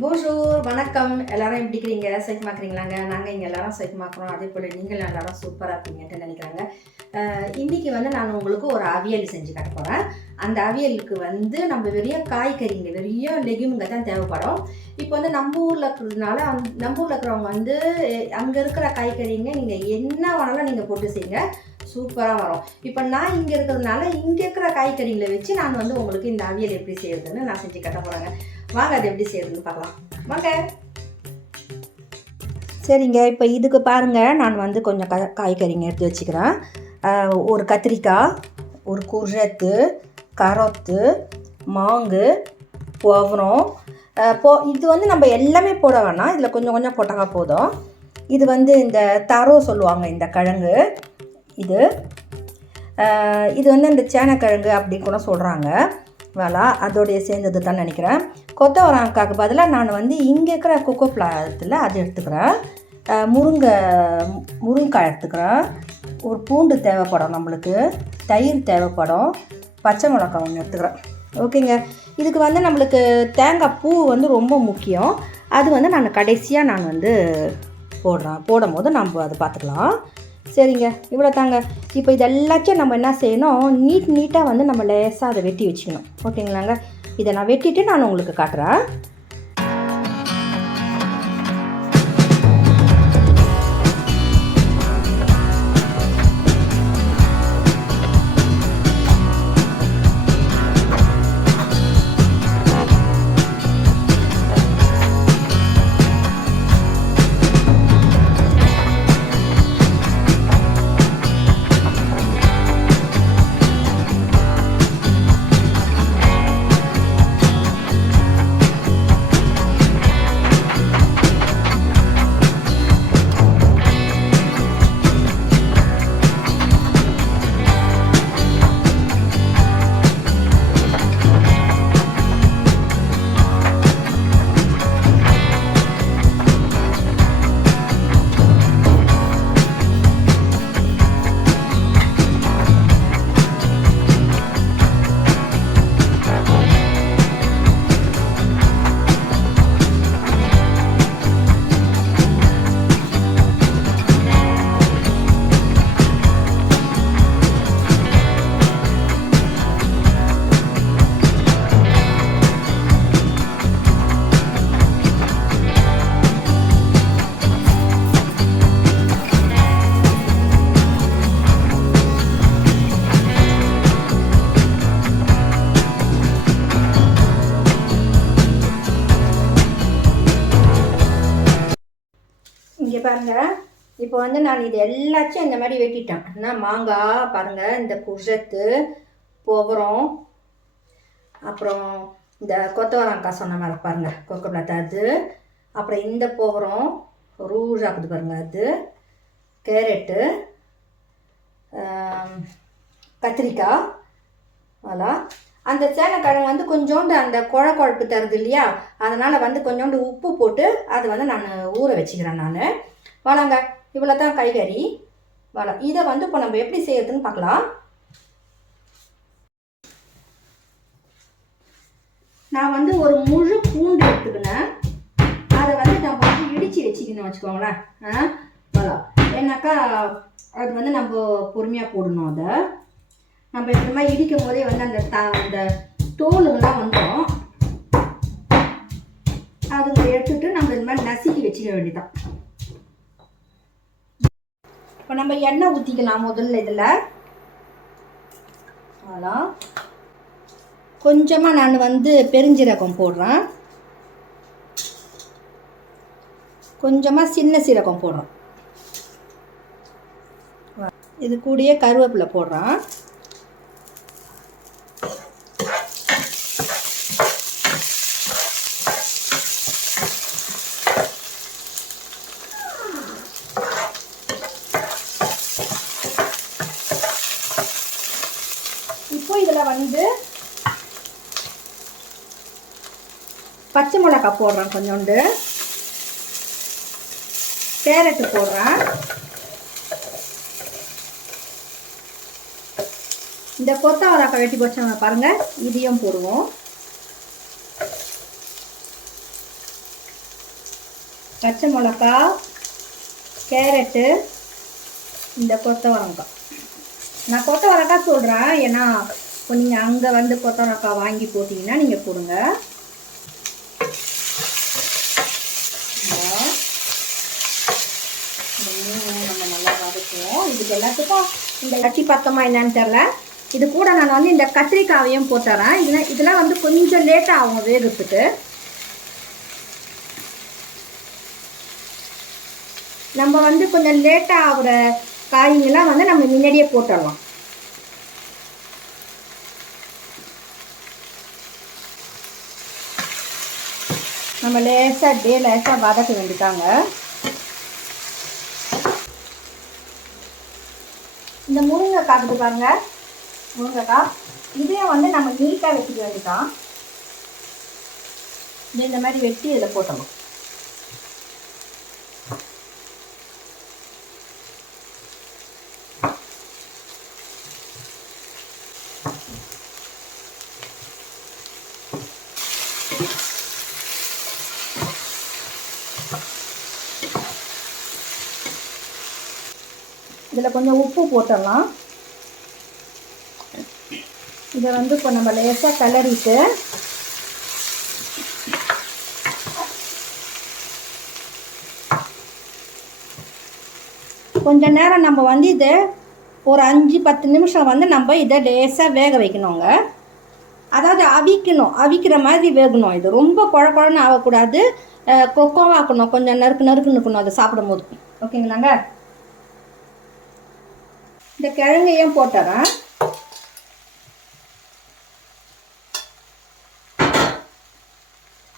போஷூர் வணக்கம். எல்லாரும் எப்படி இருக்கிறீங்க சைக்கமாக்குறீங்களாங்க நாங்கள் இங்கே எல்லாரும் சைக்கமாக்குறோம் அதே போல் நீங்கள் எல்லாரும் சூப்பராக இருப்பீங்கன்ட்டு நினைக்கிறாங்க. இன்றைக்கி இன்னைக்கு வந்து நான் உங்களுக்கு ஒரு அவியல் செஞ்சு காட்ட போகிறேன் அந்த அவியலுக்கு வந்து நம்ம வெறிய காய்கறிங்க வெறிய லெகியூமுங்க தான் தேவைப்படும். இப்போ வந்து நம்ம ஊரில் இருக்கிறதுனால அந் நம்ம ஊரில் இருக்கிறவங்க வந்து அங்கே இருக்கிற காய்கறிங்க நீங்கள் என்ன வேணாலும் நீங்கள் போட்டு செய்யுங்க. சூப்பராக வரும். இப்போ நான் இங்கே இருக்கிறதுனால இங்கே இருக்கிற காய்கறிகளை வச்சு நான் வந்து உங்களுக்கு இந்த அவியல் எப்படி செய்யறதுன்னு நான் செஞ்சு கட்ட போகிறேங்க வாங்க அது எப்படி செய்யறதுன்னு பார்க்கலாம். வாங்க. சரிங்க இப்போ இதுக்கு பாருங்கள் நான் வந்து கொஞ்சம் க காய்கறிங்க எடுத்து வச்சுக்கிறேன். ஒரு கத்திரிக்காய் ஒரு குரத்து கரத்து மாங்கு போவரம் போ இது வந்து நம்ம எல்லாமே போட வேணாம். இதில் கொஞ்சம் கொஞ்சம் போட்டால் போதும். இது வந்து இந்த தரோ சொல்லுவாங்க இந்த கிழங்கு. இது. இது வந்து இந்த சேனக்கிழங்கு அப்படி கூட சொல்கிறாங்க வேலா அதோடைய சேர்ந்தது தான் நினைக்கிறேன். கொத்தவரங்காய்க்கு பதிலாக நான் வந்து இங்கே இருக்கிற கொக்கோ பிளாத்தில் அது எடுத்துக்கிறேன். முருங்கை முருங்கைக்காய் எடுத்துக்கிறேன். ஒரு பூண்டு தேவைப்படும் நம்மளுக்கு. தயிர் தேவைப்படும். பச்சை மிளகாய் ஒன்று எடுத்துக்கிறேன். ஓகேங்க. இதுக்கு வந்து நம்மளுக்கு தேங்காய் பூ வந்து ரொம்ப முக்கியம். அது வந்து நான் கடைசியாக நான் வந்து போடுறேன். போடும் போது நம்ம அதை பார்த்துக்கலாம். சரிங்க இவ்வளோ தாங்க இப்போ இது எல்லாத்தையும் நம்ம என்ன செய்யணும்? நீட் நீட்டாக வந்து நம்ம லேசாக அதை வெட்டி வச்சுக்கணும். ஓகேங்களாங்க? இதை நான் வெட்டிட்டு நான் உங்களுக்கு காட்டுறேன். பாருங்கள் பாருங்க. இப்போ வந்து நான் இது எல்லாத்தையும் இந்த மாதிரி வெட்டிட்டேன். நான் மாங்காய் பாருங்க இந்த குஷத்து புவரம் அப்புறம் இந்த கொத்தவரங்காய் சொன்ன மாதிரி பாருங்க கொக்கப்பிளத்தை அது அப்புறம் இந்த புவரம் ரூஜ் ஆகுது பாருங்க அது கேரட்டு கத்திரிக்காய் அவ்வளோ. அந்த சேனக்கிழங்கு வந்து கொஞ்சோண்டு அந்த குழ குழப்பு தருது இல்லையா? அதனால் வந்து கொஞ்சோண்டு உப்பு போட்டு அதை வந்து நான் ஊற வச்சுக்கிறேன் நான். வாழாங்க இவ்வளோ தான் காய்கறி வாழ இதை வந்து இப்போ நம்ம எப்படி செய்யறதுன்னு பார்க்கலாம். நான் வந்து ஒரு முழு பூண்டு எடுத்துக்கினேன். அதை வந்து நம்ம வந்து இடித்து வச்சுக்கணும் வச்சுக்கோங்களேன். ஆ வாழா ஏன்னாக்கா அது வந்து நம்ம பொறுமையாக போடணும் அதை. நம்ம இந்த மாதிரி இடிக்கும் போதே வந்து அந்த த அந்த தோலுங்கெல்லாம் வந்துடும் அதுங்க எடுத்துட்டு நம்ம இந்த மாதிரி நசுக்கி வச்சுக்க வேண்டியதான் இப்போ நம்ம எண்ணெய் ஊற்றிக்கலாம் முதல்ல இதில். அவ்வளோ. கொஞ்சமாக நான் வந்து பெருஞ்சீரகம் போடுறேன். கொஞ்சமாக சின்ன சீரகம் போடுறோம். இது கூடயே கருவேப்பிலை போடுறான் இப்போ இதில் வந்து மிளகா மிளகாய் போடுறேன் கொஞ்சோண்டு. கேரட்டு போடுறேன். இந்த கொத்தவரக்காய் வெட்டி போச்சவங்க பாருங்கள் இதையும் போடுவோம். பச்சை மிளகா கேரட்டு இந்த கொத்தவரங்காய். நான் கொத்தவரக்காய் சொல்கிறேன் ஏன்னா இப்போ நீங்கள் அங்கே வந்து கொத்தவரக்காய் வாங்கி போட்டிங்கன்னா நீங்கள் போடுங்க இந்த இந்த மூணும் நம்ம நல்லா இது எல்லாத்துக்கும் இந்த கட்டி பத்தமா என்னன்னு தெரில இது கூட நான் வந்து இந்த கத்திரிக்காவையும் போட்டுறேன். இதில் இதெல்லாம் வந்து கொஞ்சம் லேட்டாக ஆகும் வேகிறதுக்கு. நம்ம வந்து கொஞ்சம் லேட்டாக ஆகிற காய்ங்கெல்லாம் வந்து நம்ம முன்னாடியே போட்டுடலாம் நம்ம லேசாக டே லேசாக வதக்க வேண்டிட்டாங்க இந்த முருங்கைக்காய் இருக்குது பாருங்க. முருங்கைக்காய் இதையும் வந்து நம்ம நீட்டாக வெட்டிக்க வேண்டியதான் இந்த மாதிரி வெட்டி இதில் போட்டணும். கொஞ்சம் உப்பு போட்டுடலாம். இதை வந்து இப்போ நம்ம லேசாக கிளறிட்டு கொஞ்ச நேரம் நம்ம வந்து இதை ஒரு அஞ்சு பத்து நிமிஷம் வந்து நம்ம இதை லேசாக வேக வைக்கணுங்க. அதாவது அவிக்கணும் அவிக்கிற மாதிரி வேகணும் இது. ரொம்ப குழ குழன்னு ஆகக்கூடாது. கொக்கோவாக்கணும் கொஞ்சம் நறுக்கு நறுக்குன்னு இருக்கணும் அதை சாப்பிடும்போது. ஓகேங்களாங்க? இந்த கிழங்கையும் போட்டுறேன்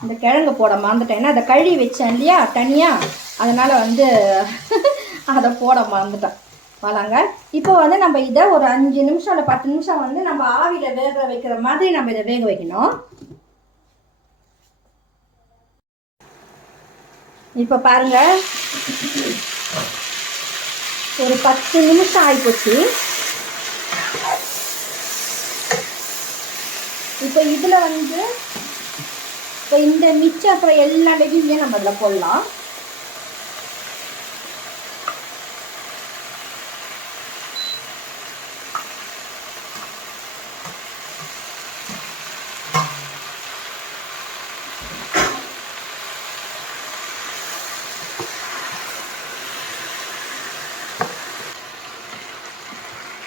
இந்த கிழங்கு போட மறந்துட்டேன். ஏன்னா அதை கழுவி வச்சேன் இல்லையா தனியாக அதனால் வந்து அதை போட மறந்துட்டேன். வராங்க இப்போ வந்து நம்ம இதை ஒரு அஞ்சு நிமிஷம் இல்லை பத்து நிமிஷம் வந்து நம்ம ஆவியில் வேக வைக்கிற மாதிரி நம்ம இதை வேக வைக்கணும். இப்போ பாருங்க. ஒரு பத்து நிமிஷம் ஆகிப்போச்சு இப்போ இதில் வந்து இப்போ இந்த மிச்சம் அப்புறம் எல்லா லெகியும் நம்ம இதில் போடலாம்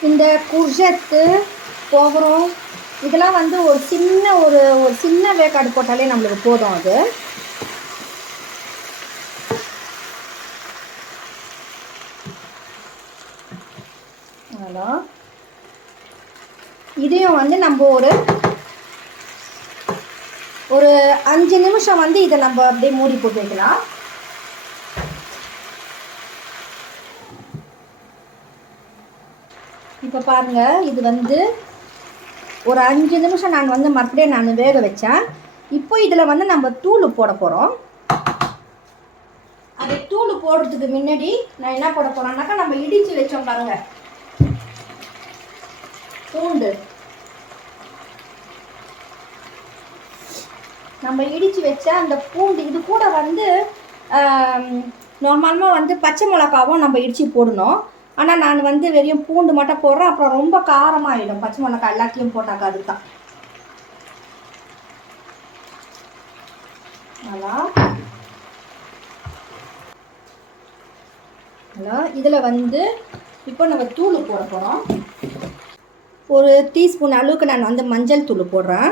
இந்த குர்ஜத்து போகிறோம் இதெல்லாம் வந்து ஒரு சின்ன ஒரு ஒரு சின்ன வேக்காடு போட்டாலே நம்மளுக்கு போதும் அது. இதையும் வந்து நம்ம ஒரு ஒரு அஞ்சு நிமிஷம் வந்து இதை நம்ம அப்படியே மூடி போட்டு வைக்கலாம். இப்போ பாருங்க இது வந்து ஒரு அஞ்சு நிமிஷம் நான் வந்து மறுபடியும் நான் வேக வச்சேன். இப்போ இதில் வந்து நம்ம தூள் போட போகிறோம் அது தூள் போடுறதுக்கு முன்னாடி நான் என்ன போட போகிறேன்னாக்கா நம்ம இடித்து வச்சோம் பாருங்க. பூண்டு நம்ம இடித்து வச்ச அந்த பூண்டு இது கூட வந்து நார்மலாக வந்து பச்சை மிளகாவும் நம்ம இடித்து போடணும். ஆனால் நான் வந்து வெறும் பூண்டு மட்டும் போடுறேன். அப்புறம் ரொம்ப காரமாகிடும் பச்சை மிளகா எல்லாத்தையும் போட்டாக்கா அதுதான். நல்லா ஹலோ? ஹலோ? இதில் வந்து இப்போ நம்ம தூள் போட போகிறோம் ஒரு டீஸ்பூன் அளவுக்கு நான் வந்து மஞ்சள் தூள் போடுறேன்.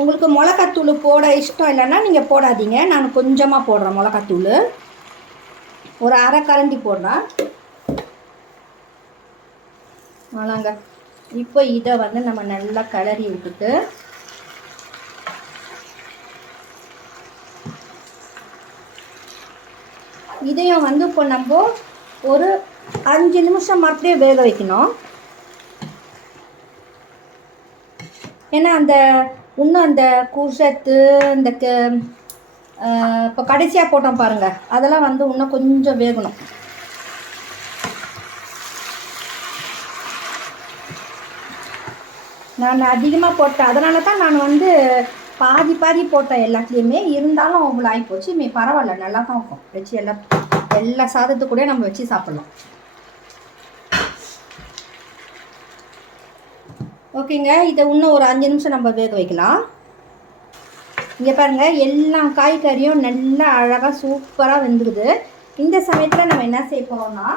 உங்களுக்கு மிளகாத்தூள் போட இஷ்டம் இல்லைன்னா நீங்கள் போடாதீங்க. நான் கொஞ்சமாக போடுறேன் மிளகாத்தூள். ஒரு அரை கரண்டி போடுறேன் ஆனாங்க இப்போ இதை வந்து நம்ம நல்லா கிளறி விட்டுட்டு இதையும் வந்து இப்போ நம்ம ஒரு அஞ்சு நிமிஷம் மறுபடியும் வேக வைக்கணும். ஏன்னா அந்த இன்னும் அந்த குசத்து இந்த க- இப்போ கடைசியாக போட்டோம் பாருங்கள் அதெல்லாம் வந்து இன்னும் கொஞ்சம் வேகணும். நான் அதிகமாக போட்டேன் அதனால தான் நான் வந்து பாதி பாதி போட்டேன் எல்லாத்துலேயுமே. இருந்தாலும் அவ்வளோ ஆகிப்போச்சு மே பரவாயில்ல நல்லா தான் இருக்கும். வச்சு எல்லா எல்லா சாதத்துக்கூடயே நம்ம வச்சு சாப்பிட்லாம். ஓகேங்க. இதை இன்னும் ஒரு அஞ்சு நிமிஷம் நம்ம வேக வைக்கலாம். இங்கே பாருங்கள் எல்லா காய்கறியும் நல்லா அழகாக சூப்பராக வெந்துடுது இந்த சமயத்தில் நம்ம என்ன செய்ய போகிறோம்னா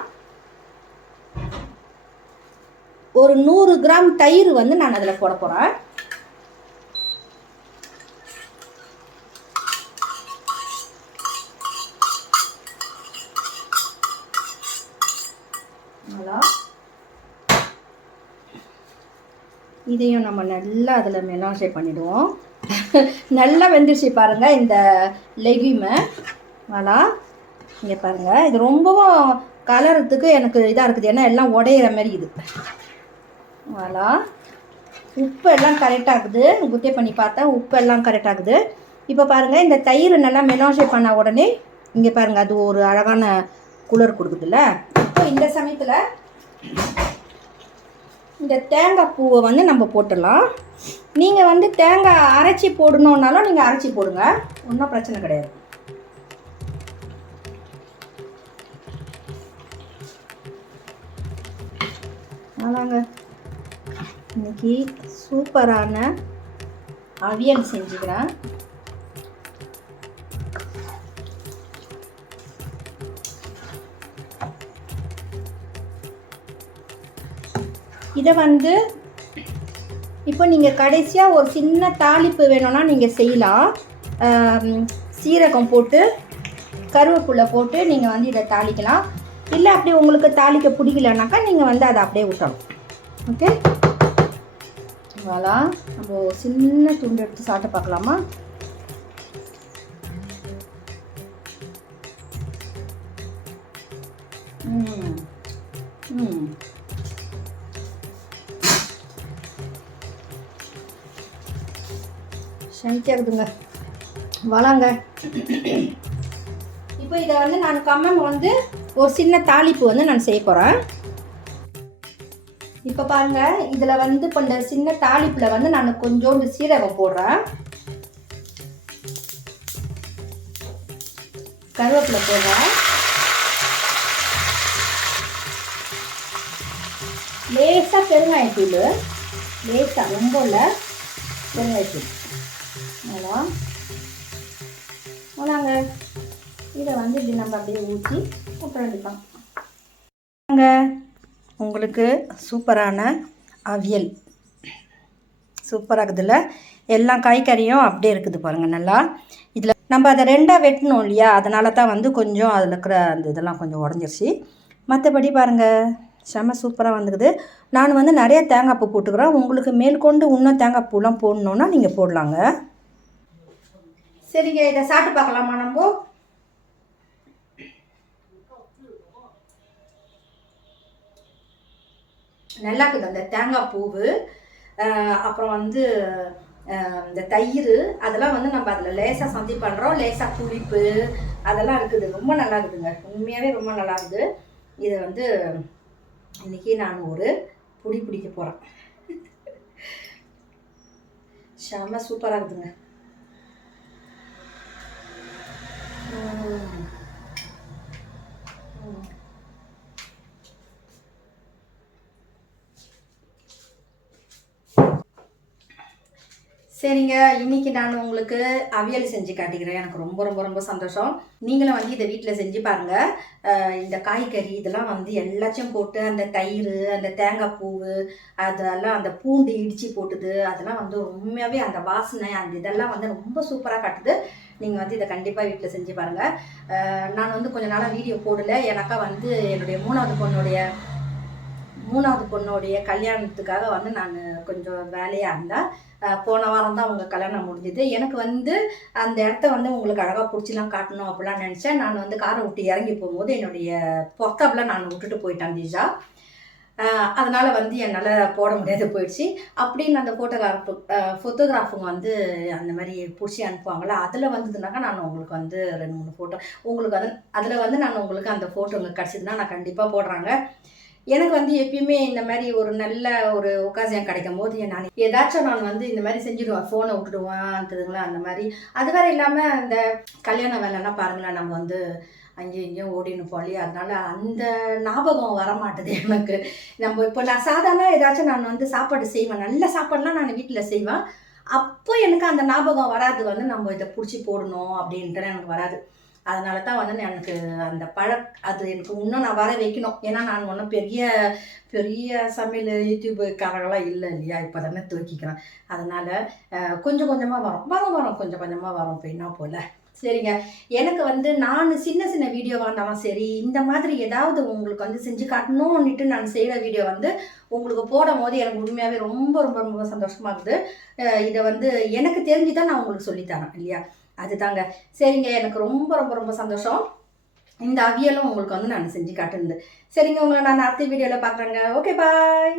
ஒரு நூறு கிராம் தயிர் வந்து நான் அதில் போட போகிறேன் இதையும் நம்ம நல்லா அதில் மெலாசை பண்ணிவிடுவோம் நல்லா வெந்துருச்சு பாருங்கள் இந்த லெகியூமை மலா இங்கே பாருங்கள் இது ரொம்பவும் கலரத்துக்கு எனக்கு இதாக இருக்குது. ஏன்னா எல்லாம் உடையிற மாதிரி இது. மலா உப்பு எல்லாம் கரெக்டாகுது குத்தே பண்ணி பார்த்தேன் உப்பு எல்லாம் கரெக்டாகுது இப்போ பாருங்கள் இந்த தயிர் நல்லா மெனாஷே பண்ண உடனே இங்கே பாருங்கள் அது ஒரு அழகான குளிர் கொடுக்குதுல்ல. இப்போ இந்த சமயத்தில் இந்த தேங்காய் பூவை வந்து நம்ம போட்டுடலாம். நீங்கள் வந்து தேங்காய் அரைச்சி போடணுன்னாலும் நீங்கள் அரைச்சி போடுங்க. ஒன்றும் பிரச்சனை கிடையாது. அதாங்க இன்னைக்கு சூப்பரான அவியல் செஞ்சுக்கிறேன். இதை வந்து இப்போ நீங்கள் கடைசியாக ஒரு சின்ன தாளிப்பு வேணும்னா நீங்கள் செய்யலாம். சீரகம் போட்டு கருவேப்பிலை போட்டு நீங்கள் வந்து இதை தாளிக்கலாம். இல்லை அப்படி உங்களுக்கு தாளிக்க பிடிக்கலனாக்கா நீங்கள் வந்து அதை அப்படியே விட்டணும் ஓகே? வாலா நம்ம சின்ன துண்டு எடுத்து சாப்பிட்டு பார்க்கலாமா? ம். சமைக்கிறதுங்க வளங்க இப்போ இதை வந்து நான் கம்மம் வந்து ஒரு சின்ன தாளிப்பு வந்து நான் செய்ய போகிறேன் இப்போ பாருங்கள் இதில் வந்து இப்போ இந்த சின்ன தாளிப்பில் வந்து நான் கொஞ்சோண்டு சீரகம் போடுறேன். கருவேப்பிலை போடுறேன். லேசாக பெருங்காயத்தூள். லேசாக ரொம்ப இல்லை பெருங்காயத்தூள். அவ்வளோ இதை வந்து இப்படி நம்ம அப்படியே ஊற்றி விட்டுற வாங்க. உங்களுக்கு சூப்பரான அவியல். சூப்பராக இருக்குதுல்ல எல்லா காய்கறியும் அப்படியே இருக்குது பாருங்கள் நல்லா. இதில் நம்ம அதை ரெண்டாக வெட்டணும் இல்லையா? அதனால தான் வந்து கொஞ்சம் அதில் இருக்கிற அந்த இதெல்லாம் கொஞ்சம் உடஞ்சிருச்சு. மற்றபடி பாருங்கள் செம சூப்பராக வந்துக்குது. நான் வந்து நிறைய தேங்காய் பூ போட்டுக்கிறேன். உங்களுக்கு மேற்கொண்டு இன்னும் தேங்காய் பூலாம் போடணுன்னா நீங்கள் போடலாங்க. சரிங்க இதை சாப்பிட்டு பார்க்கலாமா நம்ம? நல்லா இருக்குது அந்த தேங்காய் பூவு. அப்புறம் வந்து இந்த தயிர் அதெல்லாம் வந்து நம்ம அதில் லேசாக சந்தி பண்ணுறோம் லேசாக புளிப்பு அதெல்லாம் இருக்குது. ரொம்ப நல்லா இருக்குதுங்க. உண்மையாகவே ரொம்ப நல்லா இருக்குது. இதை வந்து இன்னைக்கு நான் ஒரு புடி பிடிக்க போகிறேன் செம்ம சூப்பராக இருக்குதுங்க ம். ம். சரிங்க இன்னைக்கு நான் உங்களுக்கு அவியல் செஞ்சு காட்டிக்கிறேன். எனக்கு ரொம்ப ரொம்ப ரொம்ப சந்தோஷம். நீங்களும் வந்து இதை வீட்டில் செஞ்சு பாருங்க. இந்த காய்கறி இதெல்லாம் வந்து எல்லாத்தையும் போட்டு அந்த தயிர் அந்த தேங்காய் பூவு அதெல்லாம் அந்த பூண்டு இடித்து போட்டுது. அதெல்லாம் வந்து உண்மையாகவே அந்த வாசனை அந்த இதெல்லாம் வந்து ரொம்ப சூப்பராக காட்டுது. நீங்கள் வந்து இதை கண்டிப்பாக வீட்டில் செஞ்சு பாருங்கள் நான் வந்து கொஞ்ச நாளாக வீடியோ போடல. எனக்கா வந்து என்னுடைய மூணாவது பொண்ணுடைய மூணாவது பொண்ணுடைய கல்யாணத்துக்காக வந்து நான் கொஞ்சம் வேலையாக இருந்தேன் போன வாரம் தான் அவங்க கல்யாணம் முடிஞ்சது. எனக்கு வந்து அந்த இடத்த வந்து உங்களுக்கு அழகாக பிடிச்சிலாம் காட்டணும் அப்படிலாம் நினச்சேன். நான் வந்து காரை விட்டு இறங்கி போகும்போது என்னுடைய பொக்கப்பில் நான் விட்டுட்டு போயிட்டேன் தீஜா அதனால் வந்து என்னால் போட முடியாது போயிடுச்சு. அப்படின்னு அந்த ஃபோட்டோகிராஃபு ஃபோட்டோகிராஃபுங்க வந்து அந்த மாதிரி பிடிச்சி அனுப்புவாங்களா அதில் வந்ததுனாக்கா நான் உங்களுக்கு வந்து ரெண்டு மூணு ஃபோட்டோ உங்களுக்கு வந்து அதில் வந்து நான் உங்களுக்கு அந்த ஃபோட்டோங்க கிடச்சிதுன்னா நான் கண்டிப்பாக போடுறாங்க. எனக்கு வந்து எப்பயுமே இந்த மாதிரி ஒரு நல்ல ஒரு ஒக்காசியம் கிடைக்கும் போது நான் ஏதாச்சும் நான் வந்து இந்த மாதிரி செஞ்சிடுவேன் ஃபோனை விட்டுடுவேன் அந்த மாதிரி. அது வேற இல்லாமல் இந்த கல்யாண வேலைலாம் பாருங்களேன் நம்ம வந்து அங்கேயும் இங்கேயும் ஓடின்னு போலி அதனால அந்த ஞாபகம் வர மாட்டுது எனக்கு. நம்ம இப்போ நான் சாதாரண ஏதாச்சும் நான் வந்து சாப்பாடு செய்வேன் நல்ல சாப்பாடுலாம் நான் வீட்டில் செய்வேன். அப்போ எனக்கு அந்த ஞாபகம் வராது வந்து நம்ம இதை பிடிச்சி போடணும் அப்படின்ட்டு எனக்கு வராது. அதனால தான் வந்து எனக்கு அந்த பழ அது எனக்கு இன்னும் நான் வர வைக்கணும். ஏன்னா நான் ஒன்றும் பெரிய பெரிய சமையல் யூடியூப்காரங்களாம் இல்லை இல்லையா? இப்போ தானே தூக்கிக்கிறேன் அதனால் கொஞ்சம் கொஞ்சமாக வரும். வரும் வரும். கொஞ்சம் கொஞ்சமாக வரும். இப்போ என்ன போல். சரிங்க. எனக்கு வந்து நான் சின்ன சின்ன வீடியோவாக இருந்தாலும் சரி இந்த மாதிரி ஏதாவது உங்களுக்கு வந்து செஞ்சு காட்டணும்னுட்டு நான் செய்கிற வீடியோ வந்து உங்களுக்கு போடும் போது எனக்கு உண்மையாகவே ரொம்ப ரொம்ப ரொம்ப சந்தோஷமாக இருக்குது. இதை வந்து எனக்கு தெரிஞ்சு தான் நான் உங்களுக்கு சொல்லித்தரேன் இல்லையா? அதுதாங்க. சரிங்க எனக்கு ரொம்ப ரொம்ப ரொம்ப சந்தோஷம். இந்த அவியலும் உங்களுக்கு வந்து நான் செஞ்சு காட்டுனது. சரிங்க உங்களை நான் அடுத்த வீடியோவில் பார்க்குறேங்க. Okay bye